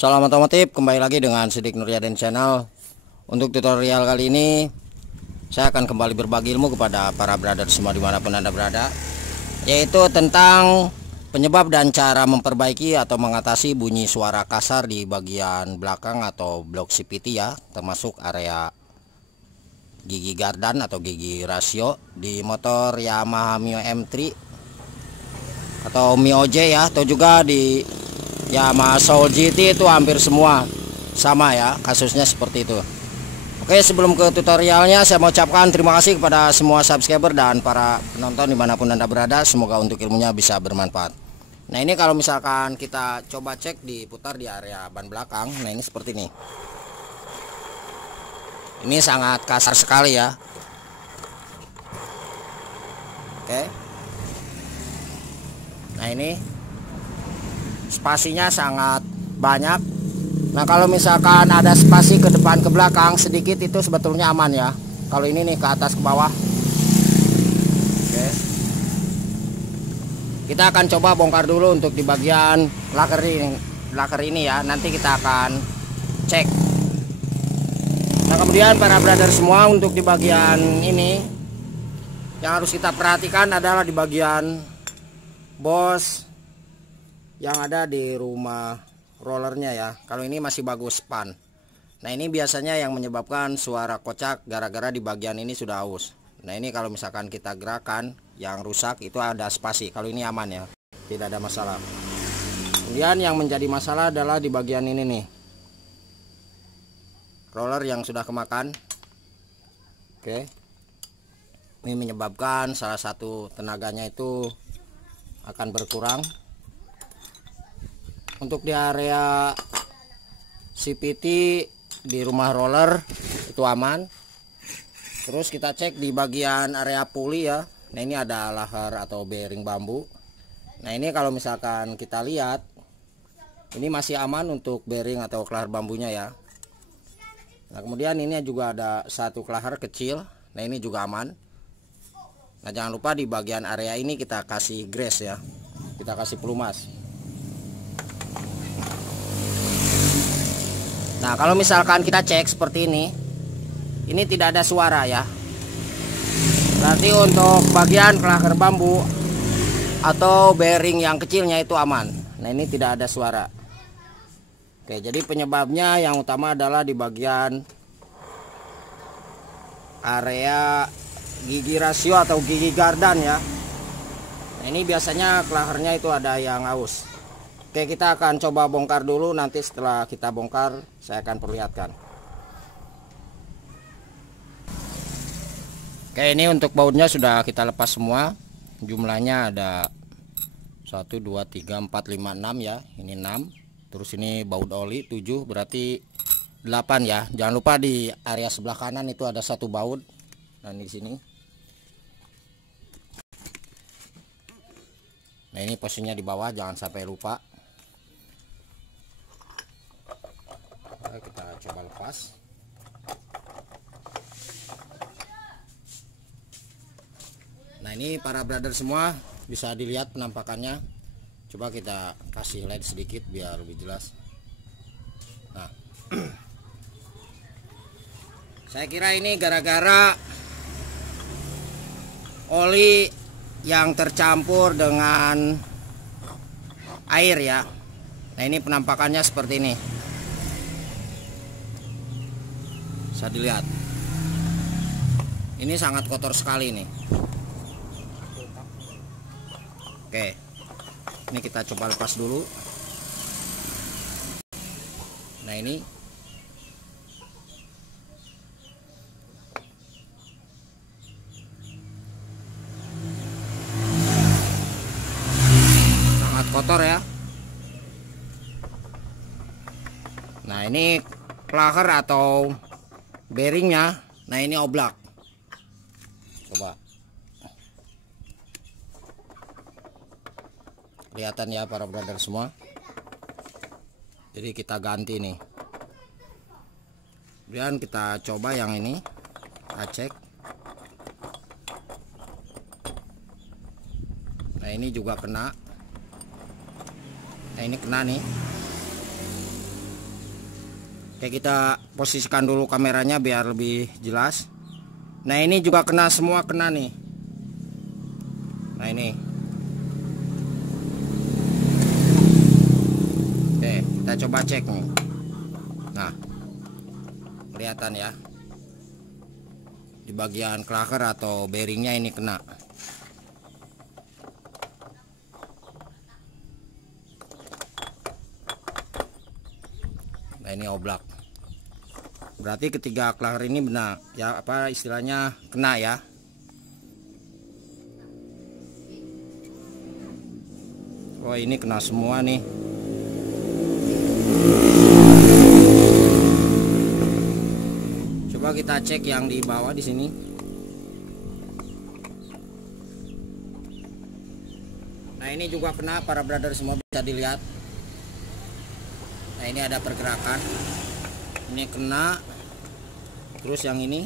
Salam otomotif, kembali lagi dengan Sidik Nuryaden Channel. Untuk tutorial kali ini saya akan kembali berbagi ilmu kepada para brother semua dimanapun Anda berada, yaitu tentang penyebab dan cara memperbaiki atau mengatasi bunyi suara kasar di bagian belakang atau blok CVT ya, termasuk area gigi gardan atau gigi rasio di motor Yamaha Mio M3 atau Mio J ya, atau juga di Yamaha Soul GT. Itu hampir semua sama ya, kasusnya seperti itu. Oke, sebelum ke tutorialnya, saya mau ucapkan terima kasih kepada semua subscriber dan para penonton dimanapun Anda berada. Semoga untuk ilmunya bisa bermanfaat. Nah, ini kalau misalkan kita coba cek diputar di area ban belakang, nah ini seperti ini. Ini sangat kasar sekali ya. Oke. Nah, ini spasinya sangat banyak. Nah, kalau misalkan ada spasi ke depan ke belakang sedikit itu sebetulnya aman ya. Kalau ini nih ke atas ke bawah. Oke. Kita akan coba bongkar dulu untuk di bagian laker ini ya. Nanti kita akan cek. Nah, kemudian para brother semua, untuk di bagian ini yang harus kita perhatikan adalah di bagian bos yang ada di rumah rollernya ya. Kalau ini masih bagus span. Nah, ini biasanya yang menyebabkan suara kocak gara-gara di bagian ini sudah aus. Nah, ini kalau misalkan kita gerakan yang rusak itu ada spasi. Kalau ini aman ya, tidak ada masalah. Kemudian yang menjadi masalah adalah di bagian ini nih, roller yang sudah kemakan. Oke, ini menyebabkan salah satu tenaganya itu akan berkurang. Untuk di area CVT di rumah roller itu aman. Terus kita cek di bagian area puli ya. Nah, ini ada lahar atau bearing bambu. Nah, ini kalau misalkan kita lihat, ini masih aman untuk bearing atau kelahar bambunya ya. Nah, kemudian ini juga ada satu kelahar kecil. Nah, ini juga aman. Nah, jangan lupa di bagian area ini kita kasih grease ya. Kita kasih pelumas. Nah, kalau misalkan kita cek seperti ini tidak ada suara ya. Berarti untuk bagian kelahar bambu atau bearing yang kecilnya itu aman. Nah, ini tidak ada suara. Oke, jadi penyebabnya yang utama adalah di bagian area gigi rasio atau gigi gardan ya. Nah, ini biasanya kelaharnya itu ada yang aus. Oke, kita akan coba bongkar dulu. Nanti setelah kita bongkar saya akan perlihatkan. Oke, ini untuk bautnya sudah kita lepas semua. Jumlahnya ada 1, 2, 3, 4, 5, 6 ya. Ini 6. Terus ini baut oli 7, berarti 8 ya. Jangan lupa di area sebelah kanan itu ada satu baut. Dan di sini. Nah, ini posisinya di bawah, jangan sampai lupa. Kita coba lepas. Nah, ini para brother semua bisa dilihat penampakannya. Coba kita kasih light sedikit biar lebih jelas. Nah, saya kira ini gara-gara oli yang tercampur dengan air ya. Nah, ini penampakannya seperti ini. Bisa dilihat. Ini sangat kotor sekali nih. Oke. Ini kita coba lepas dulu. Nah, ini sangat kotor ya. Nah, ini kelahar atau bearingnya. Nah, ini oblak. Coba kelihatan ya para brother semua. Jadi kita ganti nih. Kemudian kita coba yang ini, kita cek. Nah, ini juga kena. Nah, ini kena nih. Oke, kita posisikan dulu kameranya biar lebih jelas. Nah ini juga kena, semua kena nih. Nah ini. Oke, kita coba cek nih. Nah, kelihatan ya, di bagian klaker atau bearingnya ini kena. Nah ini oblak, berarti ketiga klaker ini benar ya, apa istilahnya, kena ya. Oh ini kena semua nih. Coba kita cek yang di bawah di sini. Nah ini juga kena para brother semua, bisa dilihat. Nah ini ada pergerakan, ini kena, terus yang ini.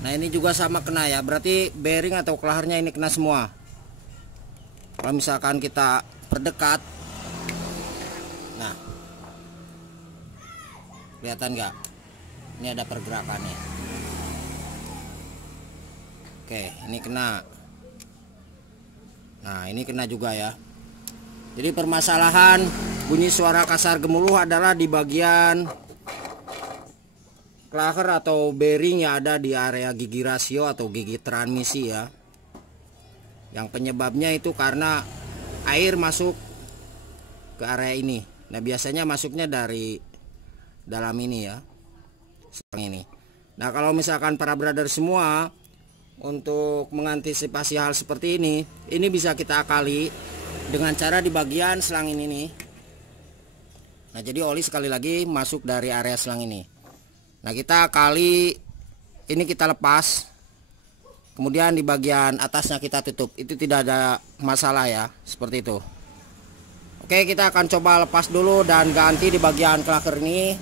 Nah ini juga sama kena ya, berarti bearing atau klahernya ini kena semua. Kalau misalkan kita perdekat, nah kelihatan nggak? Ini ada pergerakannya. Oke, ini kena. Nah ini kena juga ya. Jadi permasalahan bunyi suara kasar gemuruh adalah di bagian klaker atau bearing yang ada di area gigi rasio atau gigi transmisi ya. Yang penyebabnya itu karena air masuk ke area ini. Nah biasanya masuknya dari dalam ini ya, selang ini. Nah kalau misalkan para brother semua untuk mengantisipasi hal seperti ini bisa kita akali dengan cara di bagian selang ini nih. Nah jadi oli sekali lagi masuk dari area selang ini. Nah kita kali ini kita lepas, kemudian di bagian atasnya kita tutup. Itu tidak ada masalah ya, seperti itu. Oke, kita akan coba lepas dulu dan ganti di bagian klaker ini.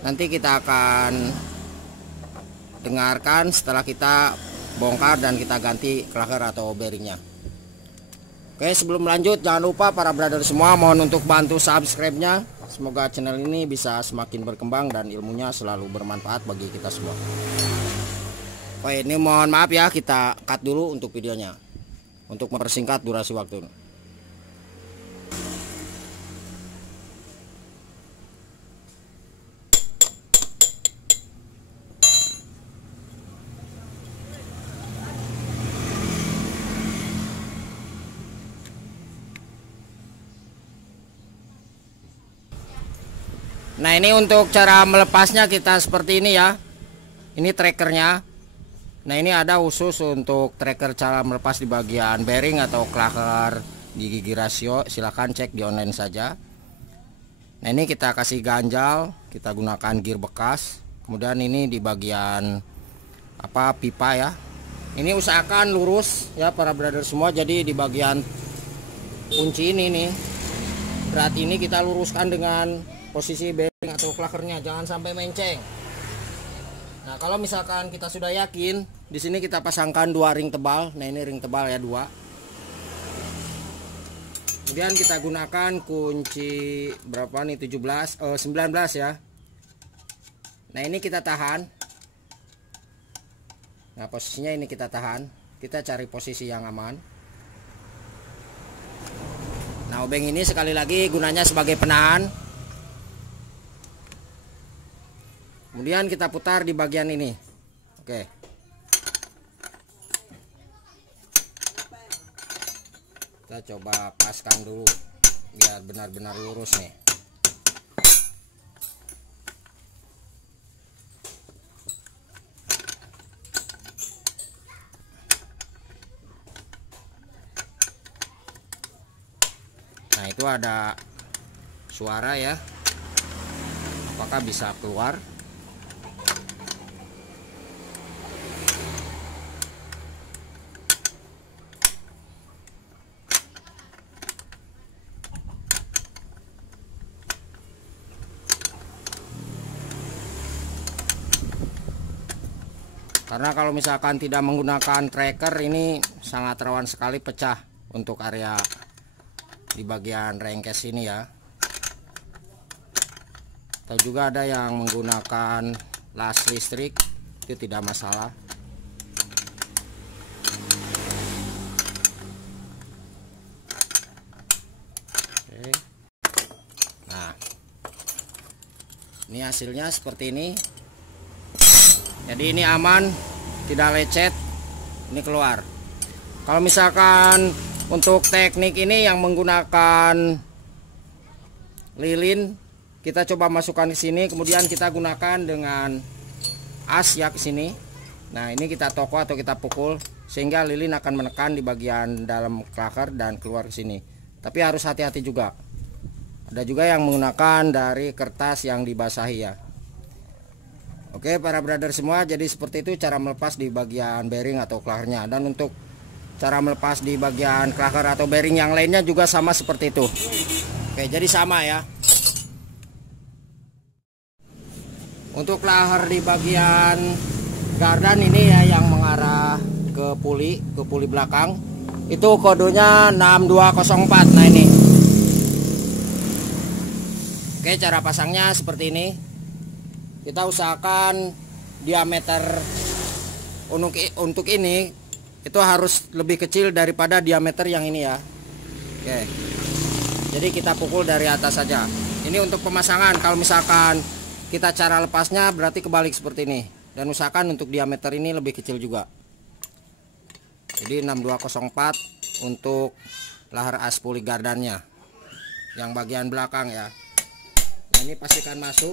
Nanti kita akan dengarkan setelah kita bongkar dan kita ganti klaker atau bearingnya. Oke, sebelum lanjut jangan lupa para brother semua mohon untuk bantu subscribe-nya. Semoga channel ini bisa semakin berkembang dan ilmunya selalu bermanfaat bagi kita semua. Oke, ini mohon maaf ya, kita cut dulu untuk videonya untuk mempersingkat durasi waktu. Nah ini untuk cara melepasnya kita seperti ini ya. Ini trackernya. Nah ini ada khusus untuk tracker cara melepas di bagian bearing atau klaker di gigi rasio. Silahkan cek di online saja. Nah ini kita kasih ganjal, kita gunakan gear bekas. Kemudian ini di bagian apa pipa ya. Ini usahakan lurus ya para brother semua. Jadi di bagian kunci ini nih, berat ini kita luruskan dengan posisi bearing atau klakernya, jangan sampai menceng. Nah kalau misalkan kita sudah yakin, di sini kita pasangkan 2 ring tebal. Nah ini ring tebal ya, 2. Kemudian kita gunakan kunci berapa nih, 19 ya. Nah ini kita tahan. Nah posisinya ini kita tahan. Kita cari posisi yang aman. Nah obeng ini sekali lagi gunanya sebagai penahan. Kemudian kita putar di bagian ini. Oke. Kita coba paskan dulu biar benar-benar lurus nih. Nah itu ada suara ya. Apakah bisa keluar? Karena kalau misalkan tidak menggunakan tracker ini sangat rawan sekali pecah untuk area di bagian rengkes ini ya. atau juga ada yang menggunakan las listrik, itu tidak masalah. Oke. Nah, ini hasilnya seperti ini. Jadi ini aman, tidak lecet, ini keluar. Kalau misalkan untuk teknik ini yang menggunakan lilin, kita coba masukkan ke sini, kemudian kita gunakan dengan as ya ke sini. Nah, ini kita toko atau kita pukul sehingga lilin akan menekan di bagian dalam klaker dan keluar ke sini. Tapi harus hati-hati juga. Ada juga yang menggunakan dari kertas yang dibasahi ya. Oke para brother semua, jadi seperti itu cara melepas di bagian bearing atau klakernya. Dan untuk cara melepas di bagian klaker atau bearing yang lainnya juga sama seperti itu. Oke, jadi sama ya. Untuk klaker di bagian gardan ini ya yang mengarah ke puli belakang, itu kodenya 6204. Nah ini. Oke, cara pasangnya seperti ini. Kita usahakan diameter untuk ini itu harus lebih kecil daripada diameter yang ini ya. Oke. Jadi kita pukul dari atas saja. Ini untuk pemasangan. Kalau misalkan kita cara lepasnya berarti kebalik seperti ini. Dan usahakan untuk diameter ini lebih kecil juga. Jadi 6204 untuk lahar as puli gardannya. Yang bagian belakang ya. Nah, ini pastikan masuk.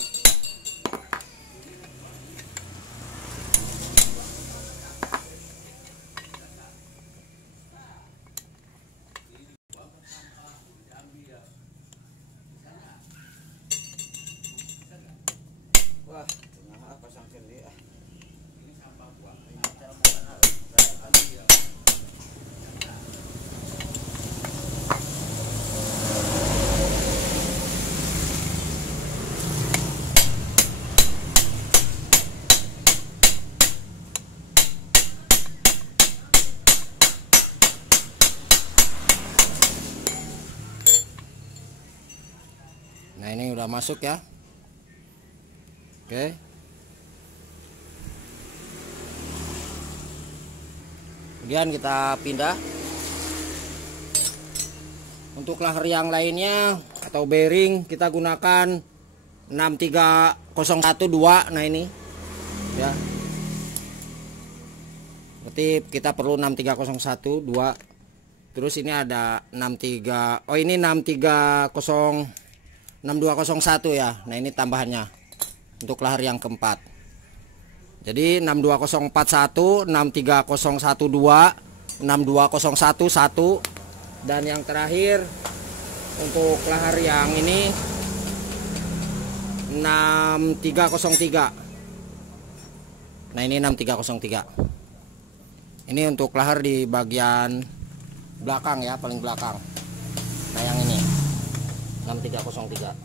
Nah ini udah masuk ya. Oke. Kemudian kita pindah. Untuk lahar yang lainnya atau bearing kita gunakan 63012. Nah ini ya. Berarti kita perlu 63012. Terus ini ada 63. Oh ini 6201 ya. Nah ini tambahannya untuk lahar yang keempat. Jadi 62041, 63012, 62011 dan yang terakhir untuk lahar yang ini 6303. Nah ini 6303. Ini untuk lahar di bagian belakang ya, paling belakang. Nah yang ini 6303.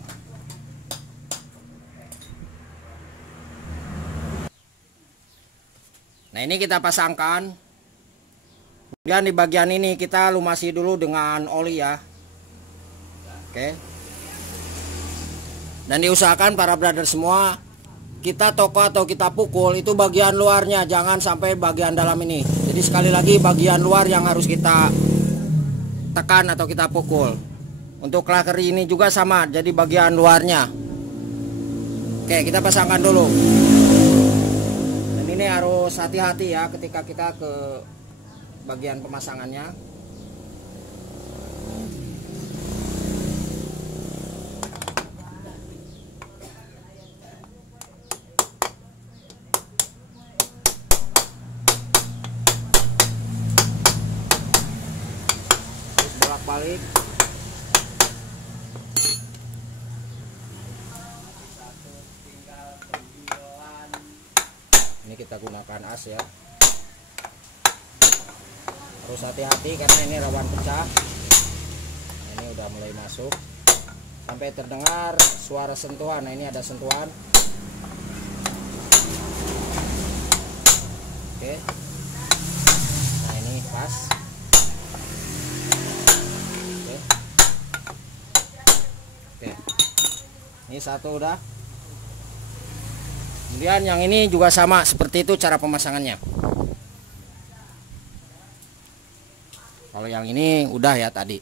Nah ini kita pasangkan. Kemudian di bagian ini kita lumasi dulu dengan oli ya. Oke. Dan diusahakan para brother semua, kita toko atau kita pukul itu bagian luarnya, jangan sampai bagian dalam ini. Jadi sekali lagi bagian luar yang harus kita tekan atau kita pukul. Untuk klaker ini juga sama, jadi bagian luarnya. Oke, kita pasangkan dulu. Dan ini harus hati-hati ya ketika kita ke bagian pemasangannya. Terus bolak-balik. Ini kita gunakan as ya. Harus hati-hati karena ini rawan pecah. Nah, ini udah mulai masuk. Sampai terdengar suara sentuhan. Nah ini ada sentuhan. Oke. Nah ini pas. Oke. Oke. Ini satu udah. Kemudian yang ini juga sama seperti itu cara pemasangannya. Kalau yang ini udah ya tadi.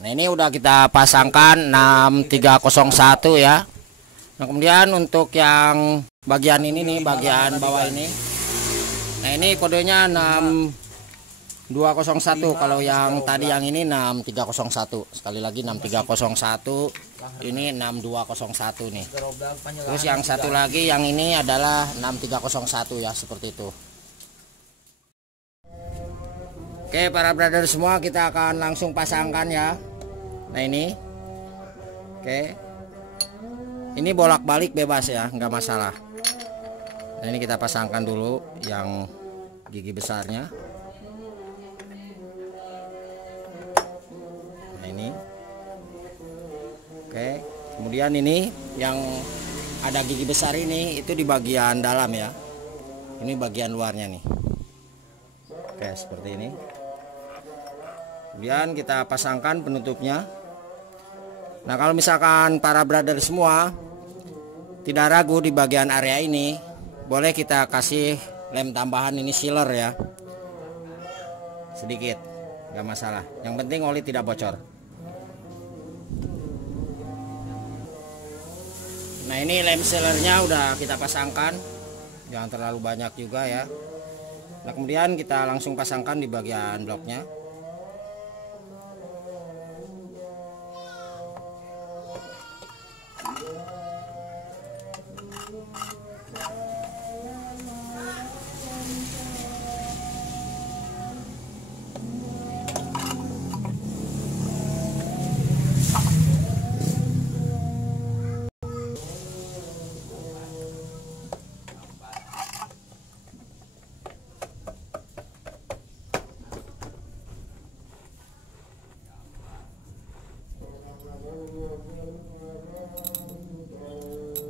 Nah ini udah kita pasangkan 6301 ya. Nah kemudian untuk yang bagian ini nih, bagian bawah ini. Nah ini kodenya 6201. Kalau yang tadi yang ini 6301. Sekali lagi 6301. Ini 6201 nih. Terus yang satu lagi yang ini adalah 6301 ya, seperti itu. Oke para brother semua, kita akan langsung pasangkan ya. Nah ini. Oke. Ini bolak-balik bebas ya, nggak masalah. Nah ini kita pasangkan dulu yang gigi besarnya. Nah ini. Oke. Kemudian ini yang ada gigi besar ini itu di bagian dalam ya. Ini bagian luarnya nih. Oke, seperti ini. Kemudian kita pasangkan penutupnya. Nah kalau misalkan para brother semua tidak ragu di bagian area ini, boleh kita kasih lem tambahan ini sealer ya, sedikit, nggak masalah. Yang penting oli tidak bocor. Nah ini lem sealernya udah kita pasangkan, jangan terlalu banyak juga ya. Nah kemudian kita langsung pasangkan di bagian bloknya.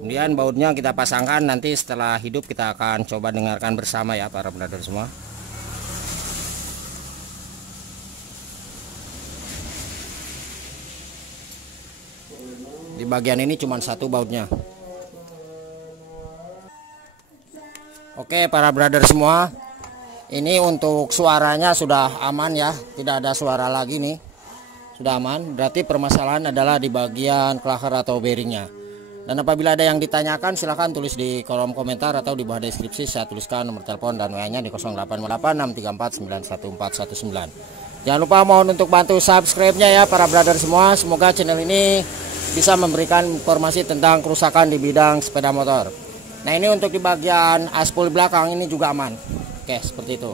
Kemudian bautnya kita pasangkan, nanti setelah hidup kita akan coba dengarkan bersama ya para brother semua. Di bagian ini cuma satu bautnya. Oke para brother semua, ini untuk suaranya sudah aman ya, tidak ada suara lagi nih, sudah aman. Berarti permasalahan adalah di bagian klaker atau bearingnya. Dan apabila ada yang ditanyakan silahkan tulis di kolom komentar atau di bawah deskripsi, saya tuliskan nomor telepon dan WA-nya di 0886349119. Jangan lupa mohon untuk bantu subscribe-nya ya para brother semua. Semoga channel ini bisa memberikan informasi tentang kerusakan di bidang sepeda motor. Nah ini untuk di bagian aspal belakang ini juga aman. Oke seperti itu.